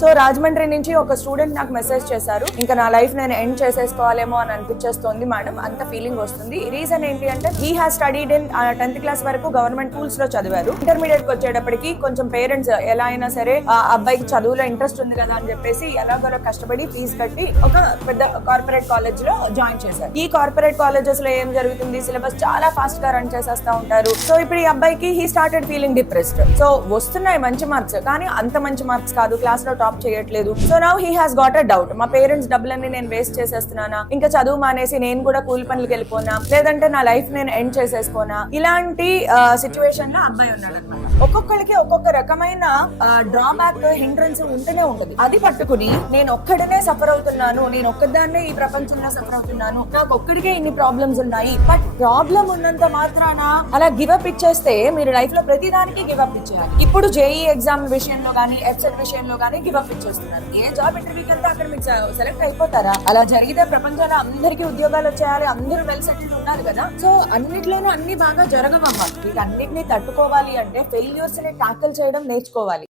So Rajahmundry నుంచి ఒక student నాకు మెసేజ్ చేశారు, ఇంకా నా లైఫ్ నేను ఎండ్ చేసేసుకోవాలేమో అని అనిపించేస్తుంది మేడం, అంత ఫీలింగ్ వస్తుంది. రీజన్ ఏంటి అంటే he has studied in 10th class వరకు గవర్నమెంట్ స్కూల్స్ లో చదివారు. ఇంటర్మీడియట్ కి వచ్చేటప్పటికి కొంచెం పేరెంట్స్ ఎలా అయినా సరే ఆ అబ్బాయికి చదువులో ఇంట్రెస్ట్ ఉంది కదా అని చెప్పేసి ఎలాగోలా కష్టపడి ఫీజు కట్టి ఒక పెద్ద కార్పొరేట్ కాలేజ్ లో జాయిన్ చేశారు. ఈ కార్పొరేట్ కాలేజెస్ లో ఏం జరుగుతుంది, సిలబస్ చాలా ఫాస్ట్ గా రన్ చేసేస్తా ఉంటారు. సో ఇప్పుడు ఈ అబ్బాయికి he started feeling depressed. So వస్తున్నాయి మంచి మార్క్స్, కానీ అంత మంచి మార్క్స్ కాదు, క్లాస్ లో టాప్ చేయట్లేదు. So now he has got a doubt, మా పేరెంట్స్ డబ్బులన్నీ నేను వేస్ట్ చేసేస్తున్నానా, ఇంకా చదువు మానేసి నేను కూడా కూలి పనులకు వెళ్ళిపోనా, లేదంటే నా లైఫ్ నేను ఎండ్ చేసేసుకోనా, ఇలాంటి సిచ్యువేషన్ లో అబ్బాయి ఉన్నాడు అనమాట. ఒక్కొక్కరికి ఒక్కొక్క రకమైన డ్రాబ్యాక్ హిండ్రెన్స్ ఉంటూనే ఉంటుంది. అది పట్టుకుని నేను ఒక్కడనే సఫర్ అవుతున్నాను, నేను ఒక్కదాన్నే ఈ ప్రపంచంలో సఫర్ అవుతున్నాను, నాకు ఒక్కడికే ఇన్ని ప్రాబ్లమ్స్ ఉన్నాయి. బట్ ప్రాబ్లం ఉన్నంత మాత్రాన అలా గివ్ అప్ ఇచ్చేస్తే మీరు లైఫ్ లో ప్రతి దానికి గివ్ అప్ ఇచ్చేయాలి. ఇప్పుడు జేఈ ఎగ్జామ్ విషయంలో గానీ ఎఫ్సెట్ విషయంలో గానీ గివ్ అప్ ఇచ్చేస్తున్నారు. ఏ జాబ్ ఇంటర్వ్యూకి వెళ్తే అక్కడ మీకు సెలెక్ట్ అయిపోతారా? అలా జరిగితే ప్రపంచంలో అందరికీ ఉద్యోగాలు వచ్చేయాలి, అందరూ వెల్ సెటిల్డ్ ఉండాలి కదా. సో అన్నిట్లోనూ అన్ని బాగా జరగవమ్మా. వీటన్నిటిని తట్టుకోవాలి అంటే ఫెయిల్యూర్స్ ని టాకిల్ చేయడం నేర్చుకోవాలి.